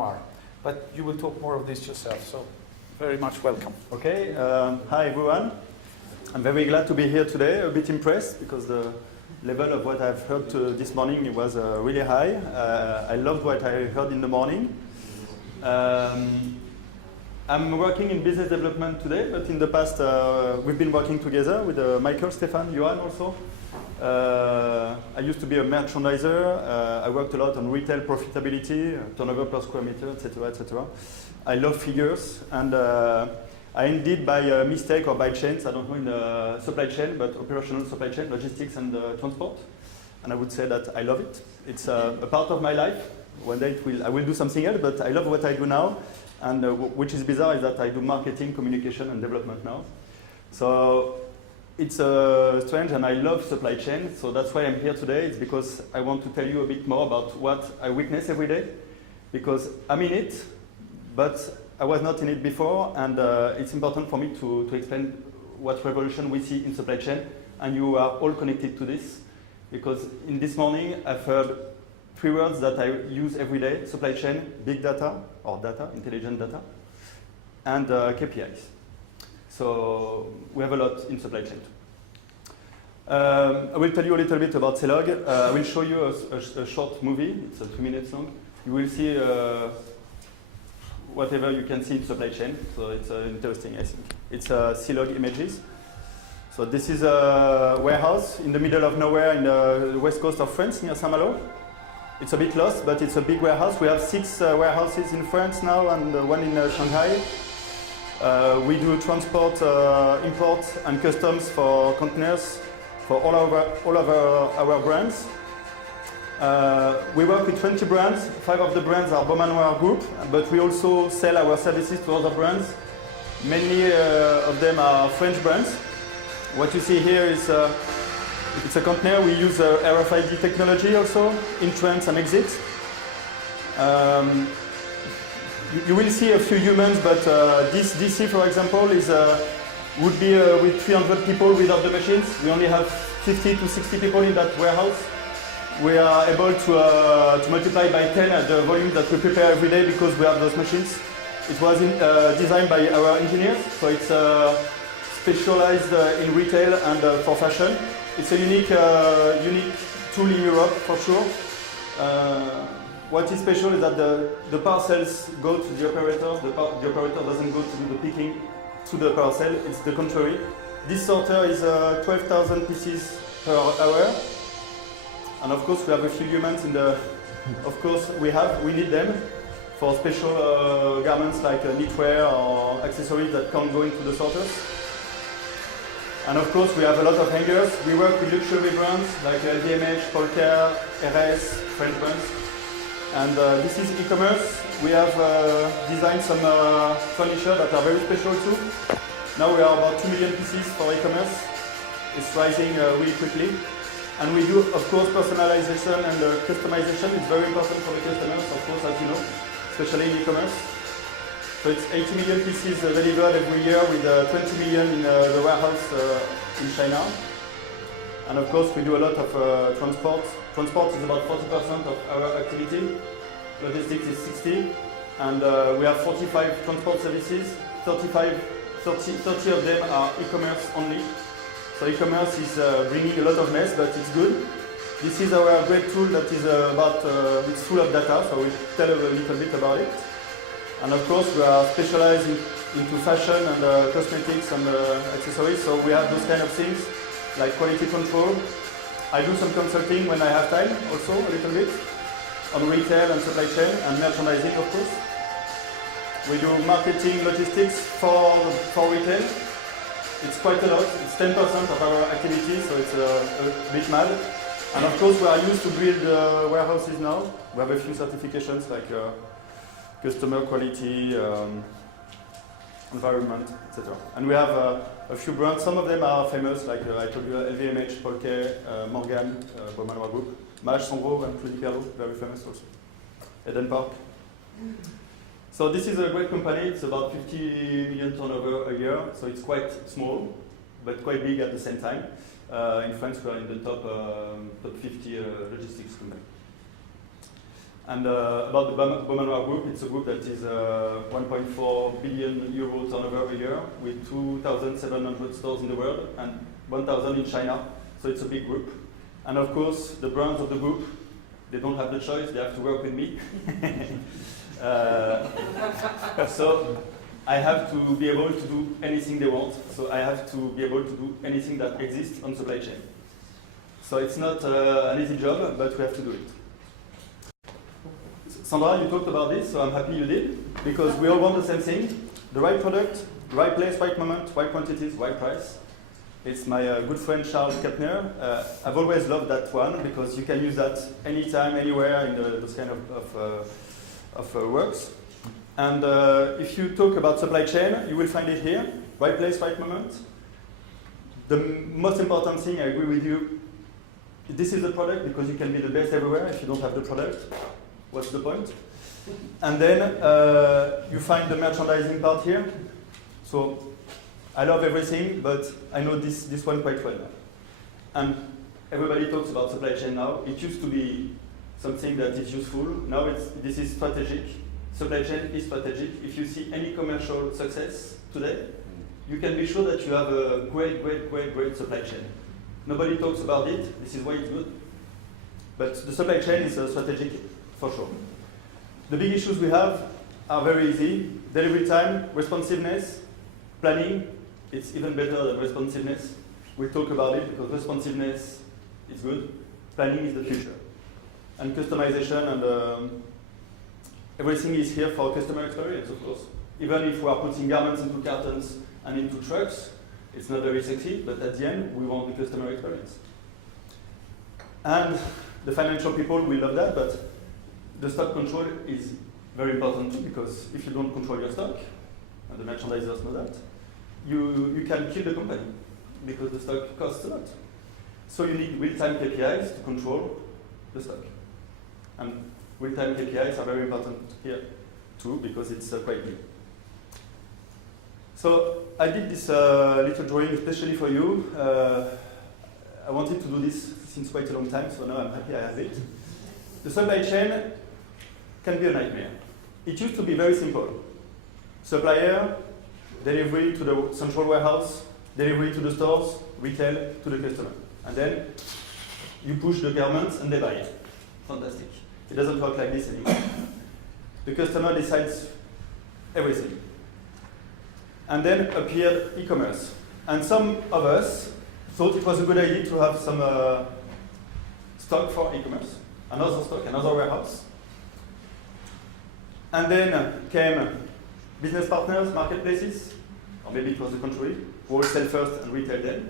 are. But you will talk more of this yourself, so very much welcome. Okay, hi everyone. I'm very glad to be here today, a bit impressed because the level of what I've heard this morning was really high. I loved what I heard in the morning. I'm working in business development today, but in the past we've been working together with Michael, Stefan, Johan also. I used to be a merchandiser. I worked a lot on retail profitability, turnover per square meter, etc., etc. I love figures, and I indeed, by mistake or by chance, I don't know in the supply chain, but operational supply chain, logistics and transport. And I would say that I love it. It's a part of my life. One day I will do something else, but I love what I do now. And which is bizarre is that I do marketing, communication, and development now. So it's strange, and I love supply chain. So that's why I'm here today. It's because I want to tell you a bit more about what I witness every day. Because I'm in it, but I was not in it before. And it's important for me to explain what revolution we see in supply chain. And you are all connected to this. Because in this morning, I've heard 3 words that I use every day: supply chain, big data, or data, intelligent data, and KPIs. So we have a lot in supply chain. I will tell you a little bit about Celog. I will show you a short movie. It's 2 minutes long. You will see whatever you can see in supply chain. So it's interesting, I think. It's Celog images. So this is a warehouse in the middle of nowhere in the west coast of France, near Saint-Malo. It's a bit lost, but it's a big warehouse. We have 6 warehouses in France now and 1 in Shanghai. We do transport, import and customs for containers for all of our brands. We work with 20 brands. 5 of the brands are Beaumanoir Group, but we also sell our services to other brands. Many of them are French brands. What you see here is it's a container. We use RFID technology also, entrance and exit. You will see a few humans, but this DC, for example, would be with 300 people without the machines. We only have 50 to 60 people in that warehouse. We are able to multiply by 10 the volume that we prepare every day because we have those machines. It was designed by our engineers, so it's specialized in retail and for fashion. It's a unique tool in Europe, for sure. What is special is that the parcels go to the operator. The operator doesn't go to do the picking to the parcel. It's the contrary. This sorter is 12,000 pieces per hour. And of course, we have a few humans in the. Of course, we need them for special garments like knitwear or accessories that can't go into the sorters. And of course, we have a lot of hangers. We work with luxury brands like LVMH, Polka, RS, French brands. And this is e-commerce. We have designed some furniture that are very special too. Now we are about 2 million pieces for e-commerce. It's rising really quickly. And we do, of course, personalization and customization. It's very important for the customers, of course, as you know, especially in e-commerce. So it's 80 million pieces delivered every year with 20 million in the warehouse in China. And of course, we do a lot of transport. Transport is about 40% of our activity. Logistics is 60. And we have 45 transport services. 30 of them are e-commerce only. So e-commerce is bringing a lot of mess, but it's good. This is our great tool that is it's full of data, so we'll tell a little bit about it. And of course, we are specialized into fashion and cosmetics and accessories, so we have those kind of things, like quality control. I do some consulting when I have time, also, a little bit, on retail and supply chain, and merchandising, of course. We do marketing, logistics for retail. It's quite a lot. It's 10% of our activity, so it's a bit mad. And of course, we are used to build warehouses now. We have a few certifications like customer quality, environment, etc. And we have a few brands. Some of them are famous, like I told you, LVMH, Polka, Morgan, Beaumanoir Group, Mage, Sandro, and Claudie Pierlot, very famous also. Eden Park. So this is a great company. It's about 50 million turnover a year, so it's quite small, but quite big at the same time. In France, we are in the top 50 logistics company. And about the Baumanoir Group, it's a group that is 1.4 billion euro turnover a year with 2,700 stores in the world and 1,000 in China. So it's a big group. And of course, the brands of the group, they don't have the choice, they have to work with me. So I have to be able to do anything they want. So I have to be able to do anything that exists on supply chain. So it's not an easy job, but we have to do it. Sandra, you talked about this, so I'm happy you did, because we all want the same thing: the right product, right place, right moment, right quantities, right price. It's my good friend Charles Kapner. I've always loved that one because you can use that anytime, anywhere in those kind of works. And if you talk about supply chain, you will find it here: right place, right moment. The most important thing, I agree with you. This is the product because you can be the best everywhere. If you don't have the product, what's the point? And then you find the merchandising part here. So I love everything, but I know this one quite well now. And everybody talks about supply chain now. It used to be something that is useful. Now this is strategic. Supply chain is strategic. If you see any commercial success today, you can be sure that you have a great, great, great, great supply chain. Nobody talks about it. This is why it's good. But the supply chain is strategic for sure. The big issues we have are very easy. Delivery time, responsiveness, planning. It's even better than responsiveness. We'll talk about it because responsiveness is good. Planning is the future. And customization and everything is here for customer experience, of course. Even if we are putting garments into cartons and into trucks, it's not very sexy, but at the end, we want the customer experience. And the financial people will love that, but the stock control is very important too, because if you don't control your stock, and the merchandisers know that, you can kill the company, because the stock costs a lot. So you need real-time KPIs to control the stock. And real-time KPIs are very important here too, because it's quite new. So I did this little drawing especially for you. I wanted to do this since quite a long time, so now I'm happy I have it. The supply chain can be a nightmare. It used to be very simple. Supplier, delivery to the central warehouse, delivery to the stores, retail to the customer. And then you push the garments and they buy it. Fantastic. It doesn't work like this anymore. The customer decides everything. And then appeared e-commerce. And some of us thought it was a good idea to have some stock for e-commerce, another stock, another warehouse. And then came business partners, marketplaces, or maybe it was the contrary, wholesale first and retail then.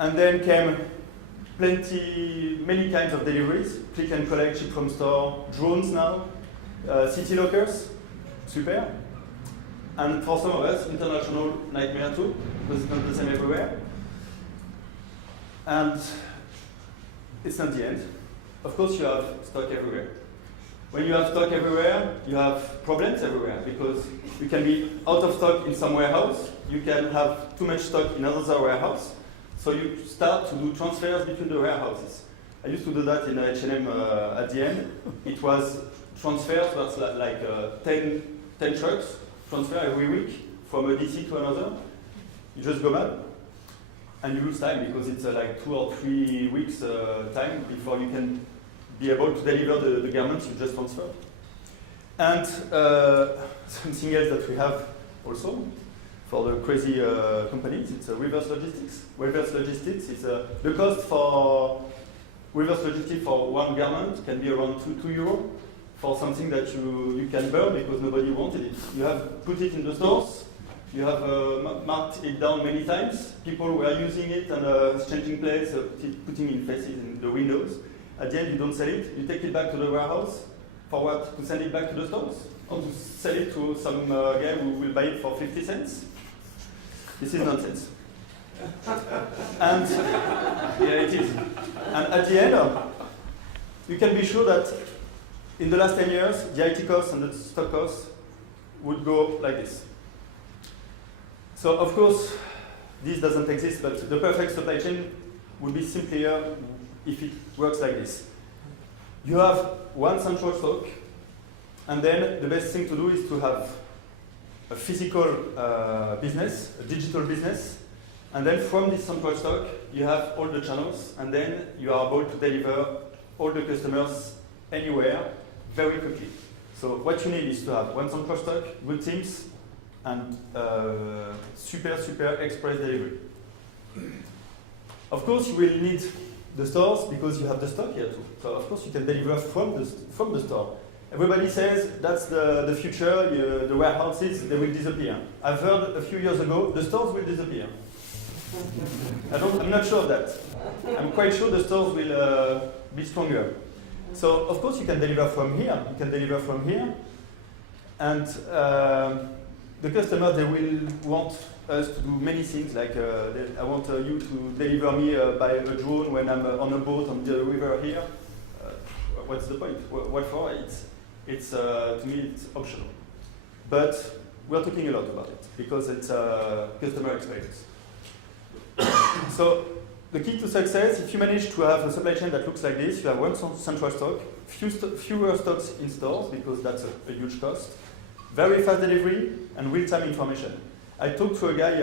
And then came many kinds of deliveries, click and collect, ship from store, drones now, city lockers, super. And for some of us, international nightmare too, because it's not the same everywhere. And it's not the end. Of course, you have stock everywhere. When you have stock everywhere, you have problems everywhere, because you can be out of stock in some warehouse, you can have too much stock in another warehouse, so you start to do transfers between the warehouses. I used to do that in H&M at the end. It was transfers, that's like 10 trucks, transfer every week from a DC to another. You just go mad. And you lose time because it's like 2 or 3 weeks time before you can be able to deliver the garments you just transferred. And something else that we have also for the crazy companies, it's reverse logistics. Reverse logistics is the cost for reverse logistics for one garment can be around 2 euro for something that you can burn because nobody wanted it. You have put it in the stores. You have marked it down many times. People were using it and changing place, putting in faces in the windows. At the end, you don't sell it. You take it back to the warehouse. For what? To send it back to the stores? Or to sell it to some guy who will buy it for 50 cents? This is nonsense. And yeah, it is. And at the end, you can be sure that in the last 10 years, the IT costs and the stock costs would go like this. So of course, this doesn't exist, but the perfect supply chain would be simpler if it works like this. You have one central stock, and then the best thing to do is to have a physical business, a digital business, and then from this central stock, you have all the channels, and then you are able to deliver all the customers anywhere very quickly. So what you need is to have one central stock, good teams, and super express delivery. Of course, you will need the stores because you have the stock here too. So of course, you can deliver from the store. Everybody says that's the future. The warehouses, they will disappear. I've heard a few years ago the stores will disappear. I'm not sure of that. I'm quite sure the stores will be stronger. So of course you can deliver from here. You can deliver from here, and the customer, they will want us to do many things. Like I want you to deliver me by a drone when I'm on a boat on the river here. What's the point? What for? It's to me it's optional. But we're talking a lot about it because it's customer experience. So the key to success, if you manage to have a supply chain that looks like this, you have one central stock, fewer stocks in stores because that's a huge cost, very fast delivery, and real-time information. I talked to a guy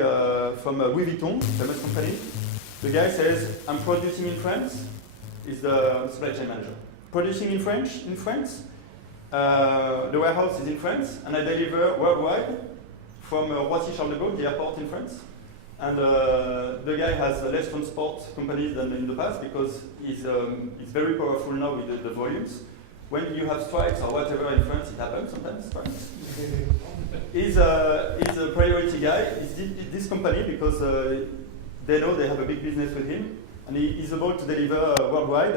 from Louis Vuitton, famous company. The guy says, I'm producing in France, he's the supply chain manager. Producing in France, the warehouse is in France, and I deliver worldwide from Roissy-Charles de Gaulle, the airport in France. And the guy has less transport companies than in the past because he's very powerful now with the volumes. When you have strikes or whatever in France, it happens sometimes, right? He's a priority guy. It's this company because they know they have a big business with him, and he's able to deliver worldwide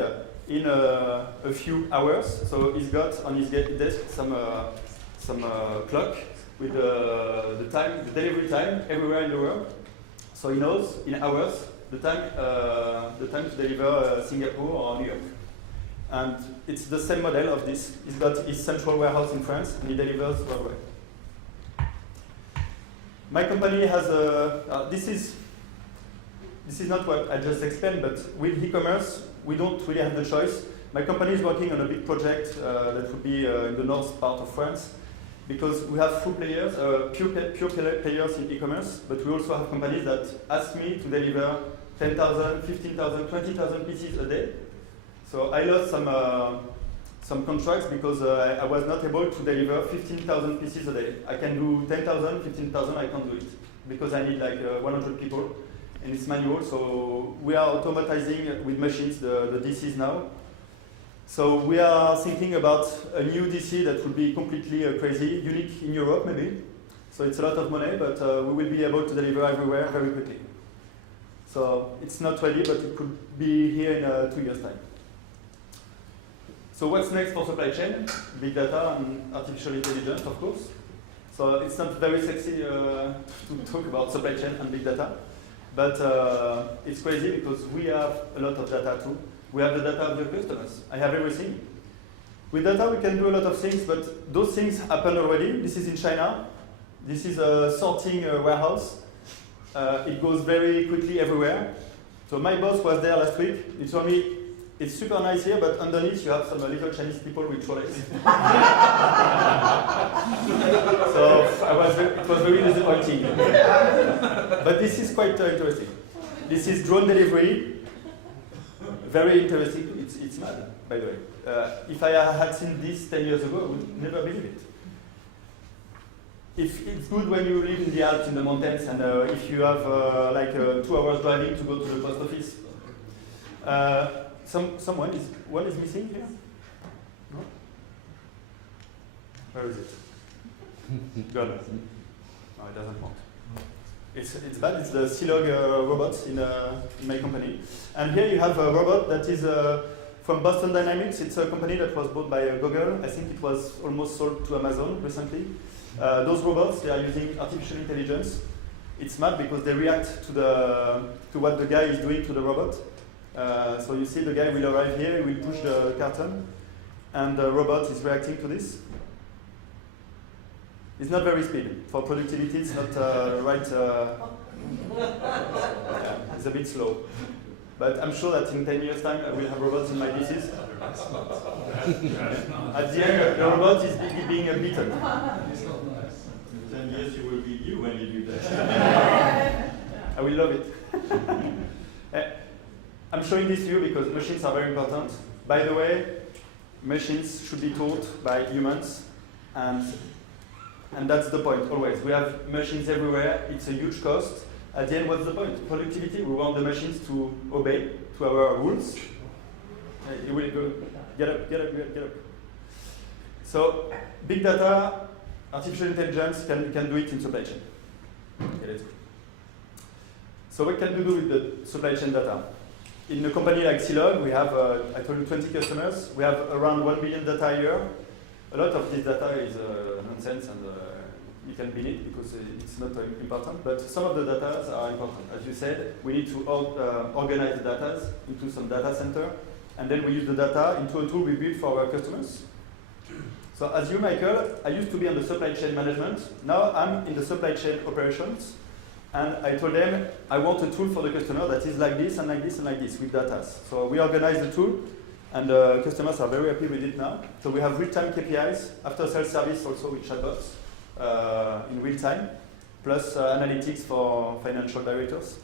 in a few hours. So he's got on his desk some clock with the time, the delivery time everywhere in the world. So he knows in hours the time to deliver Singapore or New York. And it's the same model of this. He's got his central warehouse in France and he delivers worldwide. My company has this is not what I just explained, but with e-commerce, we don't really have the choice. My company is working on a big project that would be in the north part of France, because we have full players, pure players in e-commerce, but we also have companies that ask me to deliver 10,000, 15,000, 20,000 pieces a day. So I lost some contracts because I was not able to deliver 15,000 pieces a day. I can do 10,000, 15,000, I can't do it because I need like 100 people and it's manual. So we are automatizing with machines the DCs now. So we are thinking about a new DC that will be completely crazy, unique in Europe maybe. So it's a lot of money, but we will be able to deliver everywhere very quickly. So it's not ready, but it could be here in 2 years' time. So what's next for supply chain? Big data and artificial intelligence, of course. So it's not very sexy to talk about supply chain and big data, but it's crazy because we have a lot of data too. We have the data of the customers. I have everything. With data, we can do a lot of things, but those things happen already. This is in China. This is a sorting warehouse. It goes very quickly everywhere. So my boss was there last week. He told me, it's super nice here, but underneath you have some little Chinese people with trolleys. So it was very disappointing. But this is quite interesting. This is drone delivery. Very interesting. It's mad, by the way. If I had seen this 10 years ago, I would never believe it. If it's good when you live in the Alps, in the mountains, and if you have like 2 hours driving to go to the post office. One is missing here? No? Where is it? Gone. No, it doesn't want. It's bad. It's the C-Log robots in my company. And here you have a robot that is from Boston Dynamics. It's a company that was bought by Google. I think it was almost sold to Amazon recently. Those robots, they are using artificial intelligence. It's mad because they react to what the guy is doing to the robot. So you see the guy will arrive here, he will push the carton, and the robot is reacting to this. It's not very speed. For productivity, it's not right. Yeah, it's a bit slow. But I'm sure that in 10 years' time, I will have robots in my PCs. At the end, the robot is being beaten. In 10 years, you will be you when you do that. I will love it. I'm showing this to you because machines are very important. By the way, machines should be taught by humans, and that's the point, always. We have machines everywhere, it's a huge cost. At the end, what's the point? Productivity, we want the machines to obey to our rules. You will go, get up. So, big data, artificial intelligence can do it in supply chain. Okay, let's go. So what can we do with the supply chain data? In a company like Silog, we have, I told you, 20 customers. We have around 1 billion data a year. A lot of this data is nonsense, and you can bin it because it's not important. But some of the data are important. As you said, we need to organize the data into some data center, and then we use the data into a tool we build for our customers. So as you, Michael, I used to be on the supply chain management. Now I'm in the supply chain operations. And I told them, I want a tool for the customer that is like this and like this and like this with data. So we organize the tool, and customers are very happy with it now. So we have real-time KPIs, after sales service also with chatbots in real time, plus analytics for financial directors.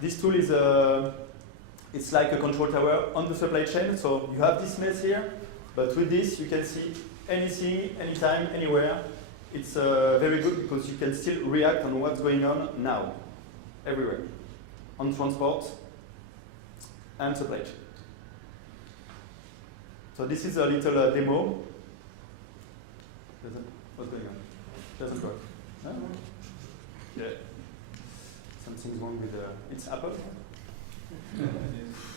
This tool is it's like a control tower on the supply chain. So you have this mess here, but with this you can see anything, anytime, anywhere. It's very good because you can still react on what's going on now, everywhere, on transport and supply chain. So this is a little demo. What's going on? Doesn't work. No? Yeah. Something's wrong with the. It's Apple.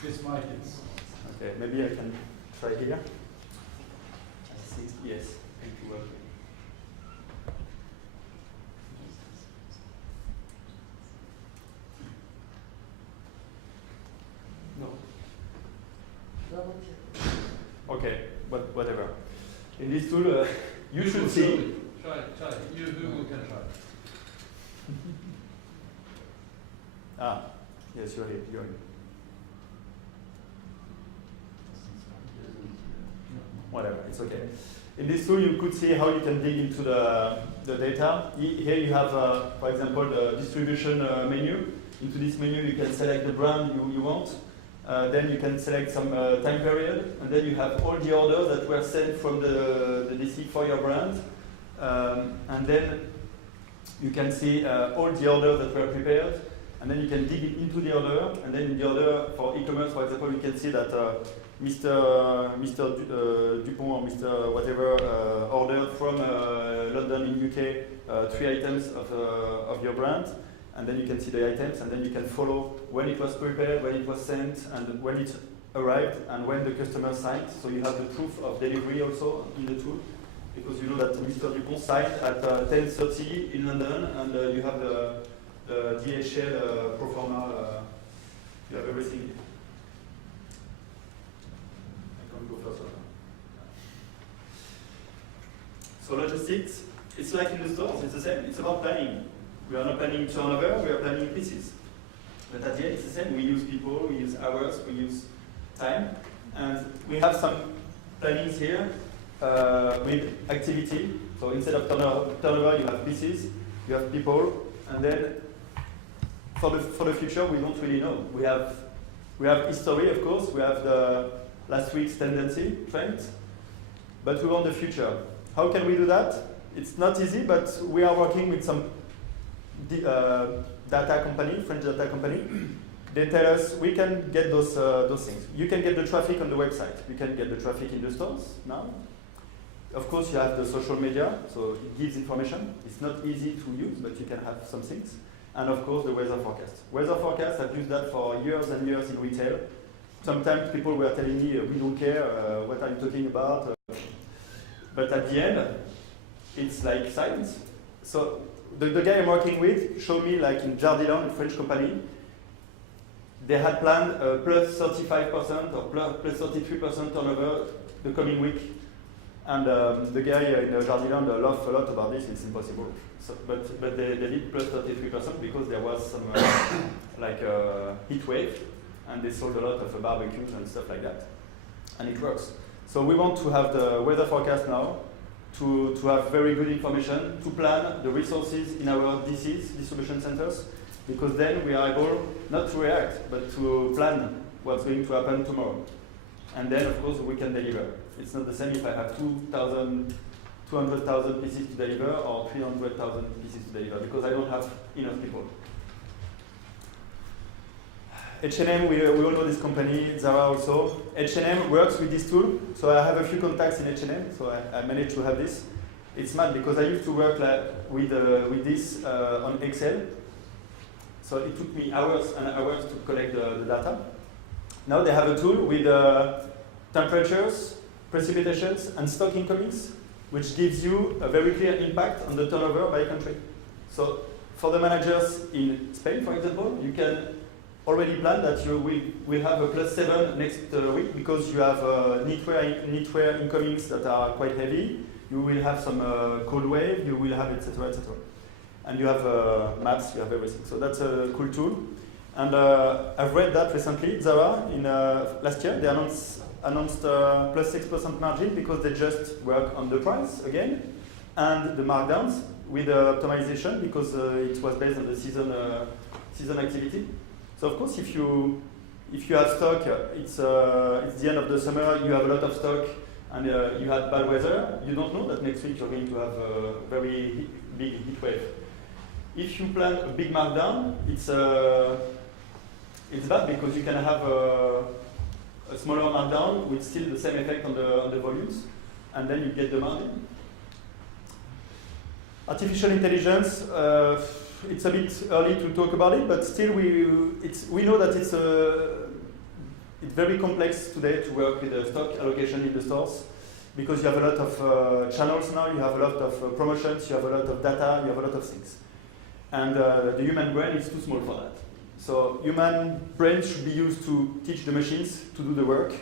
This mic is. Okay, maybe I can try here. Yes. Thank you. Okay, but whatever. In this tool, you should see. Try. You can try. Yes, you're here. Whatever, it's okay. In this tool, you could see how you can dig into the data. Here you have, for example, the distribution menu. Into this menu, you can select the brand you want. Then you can select some time period, and then you have all the orders that were sent from the DC for your brand. And then you can see all the orders that were prepared, and then you can dig into the order, and then in the order for e-commerce, for example, you can see that Mr. Dupont or Mr. whatever ordered from London in UK 3 items of your brand. And then you can see the items, and then you can follow when it was prepared, when it was sent, and when it arrived, and when the customer signed. So you have the proof of delivery also in the tool, because you know that Mr. Dupont signed at 10:30 in London, and you have the DHL pro forma. You have everything. I can't go further. So logistics, it's like in the stores. It's the same. It's about planning. We are not planning turnover, we are planning pieces. But at the end, it's the same. We use people, we use hours, we use time. And we have some plannings here with activity. So instead of turnover, you have pieces, you have people. And then for the future, we don't really know. We have history, of course. We have the last week's tendency, trend. But we want the future. How can we do that? It's not easy, but we are working with some data company, French data company. They tell us we can get those things. You can get the traffic on the website. You can get the traffic in the stores now. Of course, you have the social media, so it gives information. It's not easy to use, but you can have some things. And of course, the weather forecast. Weather forecast, I've used that for years and years in retail. Sometimes people were telling me, we don't care, what are you talking about? But at the end, it's like science. So the guy I'm working with showed me, like in Jardiland, a French company, they had planned plus 35% or plus 33% turnover the coming week. And the guy in Jardiland laughed a lot about this. It's impossible. So, but they did plus 33% because there was some like heat wave. and they sold a lot of barbecues and stuff like that, and it works. So we want to have the weather forecast now, to have very good information, to plan the resources in our DCs, distribution centers, because then we are able not to react, but to plan what's going to happen tomorrow. And then, of course, we can deliver. It's not the same if I have 200,000 pieces to deliver or 300,000 pieces to deliver, because I don't have enough people. H&M, we all know this company, Zara also. H&M works with this tool, so I have a few contacts in H&M, so I managed to have this. It's mad because I used to work with this on Excel, so it took me hours and hours to collect the data. Now they have a tool with temperatures, precipitations, and stock incomings, which gives you a very clear impact on the turnover by country. So for the managers in Spain, for example, you can already plan that you will have a +7 next week because you have knitwear incomings that are quite heavy. You will have some cold wave, you will have etc. etc. And you have maps, you have everything. So that's a cool tool. And I've read that recently. Zara, in last year, they announced +6% margin because they just work on the price again and the markdowns with optimization because it was based on the season activity. So of course, if you have stock, it's the end of the summer, you have a lot of stock, and you had bad weather, you don't know that next week you're going to have a very big heat wave. If you plan a big markdown, it's bad because you can have a smaller markdown with still the same effect on the volumes, and then you get the margin. Artificial intelligence, it's a bit early to talk about it, but still we know that it's very complex today to work with the stock allocation in the stores because you have a lot of channels now, you have a lot of promotions, you have a lot of data, you have a lot of things. And the human brain is too small for that. So human brain should be used to teach the machines to do the work.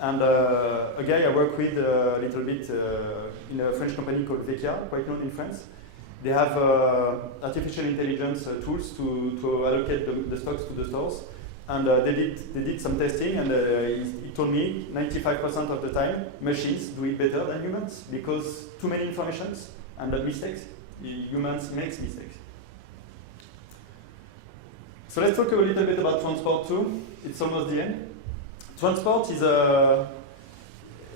And a guy I work with a little bit in a French company called Vecchia, quite known in France. They have artificial intelligence tools to allocate the stocks to the stores. And they did some testing, and he told me 95% of the time machines do it better than humans because too many informations and mistakes. Humans make mistakes. So let's talk a little bit about transport too. It's almost the end. Transport is a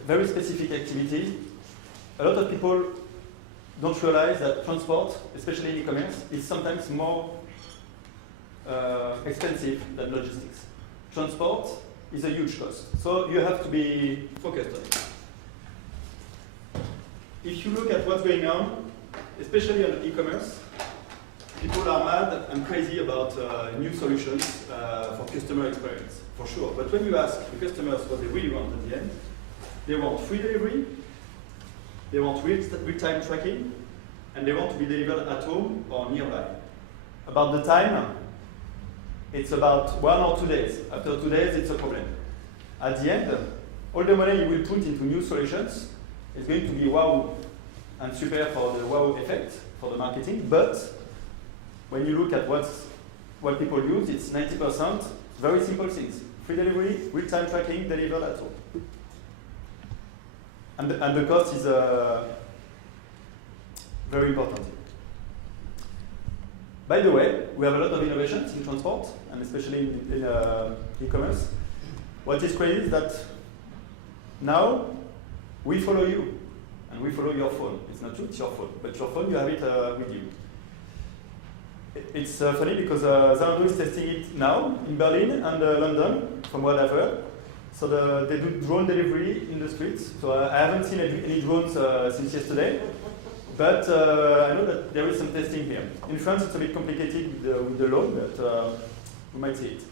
very specific activity. A lot of people don't realize that transport, especially in e-commerce, is sometimes more expensive than logistics. Transport is a huge cost, so you have to be focused on it. If you look at what's going on, especially on e-commerce, people are mad and crazy about new solutions for customer experience, for sure. But when you ask the customers what they really want at the end, they want free delivery, they want real-time tracking, and they want to be delivered at home or nearby. About the time, it's about 1 or 2 days. After 2 days, it's a problem. At the end, all the money you will put into new solutions is going to be wow and super for the wow effect, for the marketing, but when you look at what people use, it's 90% very simple things. Free delivery, real-time tracking, delivered at home. And the cost is very important. By the way, we have a lot of innovations in transport, and especially in e-commerce. What is crazy is that now we follow you, and we follow your phone. It's not true, it's your phone, but your phone, you have it with you. It's funny because Zalando is testing it now in Berlin and London, from what I've heard. So they do drone delivery in the streets. So I haven't seen any drones since yesterday, but I know that there is some testing here. In France, it's a bit complicated with the law, but we might see it.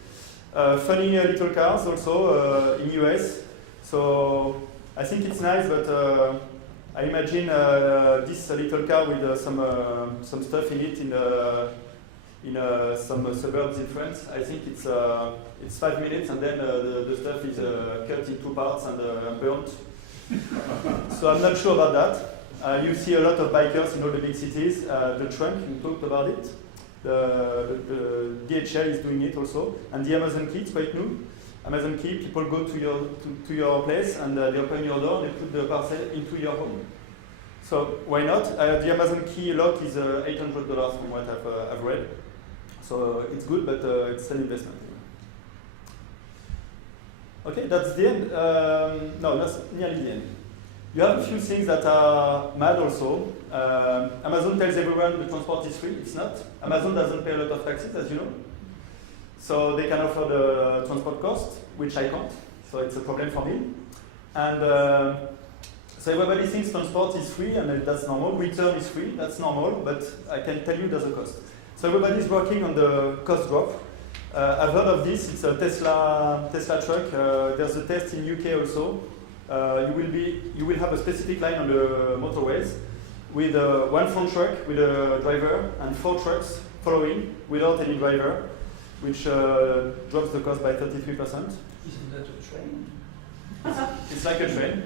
Funny little cars also in US. So I think it's nice, but I imagine this little car with some stuff in it in some suburbs in France. I think it's 5 minutes, and then the stuff is cut in 2 parts and burnt. So I'm not sure about that. You see a lot of bikers in all the big cities. The trunk, you talked about it. The DHL is doing it also, and the Amazon Key, it's quite new. Amazon Key, people go to your place and they open your door, they put the parcel into your home. So why not? The Amazon Key lock is $800 from what I've read. So it's good, but it's an investment. Okay, that's the end. No, that's nearly the end. You have a few things that are mad also. Amazon tells everyone the transport is free. It's not. Amazon doesn't pay a lot of taxes, as you know. So they can offer the transport cost, which I can't. So it's a problem for me. And so everybody thinks transport is free, and that's normal. Return is free, that's normal. But I can tell you there's a cost. So everybody's working on the cost drop. I've heard of this. It's a Tesla truck. There's a test in UK also. You will have a specific line on the motorways with one front truck with a driver and 4 trucks following without any driver, which drops the cost by 33%. Isn't that a train? It's like a train.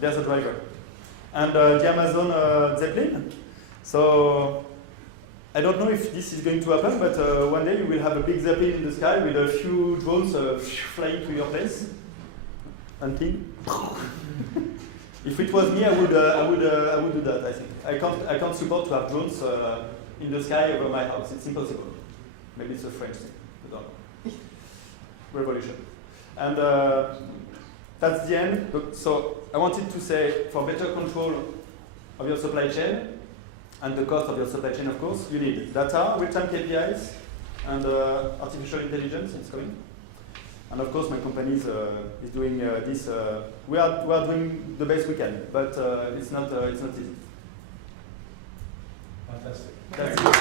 There's a driver. And the Amazon Zeppelin. So I don't know if this is going to happen, but one day you will have a big Zeppelin in the sky with a few drones flying to your place. Hunting. If it was me, I would do that. I think I can't support to have drones in the sky over my house. It's impossible. Maybe it's a French thing. I don't know. Revolution. And that's the end. So I wanted to say, for better control of your supply chain and the cost of your supply chain, of course, you need data, real-time KPIs, and artificial intelligence. It's coming. And of course, my company is doing this. We are doing the best we can, but it's not easy. Fantastic. That's it.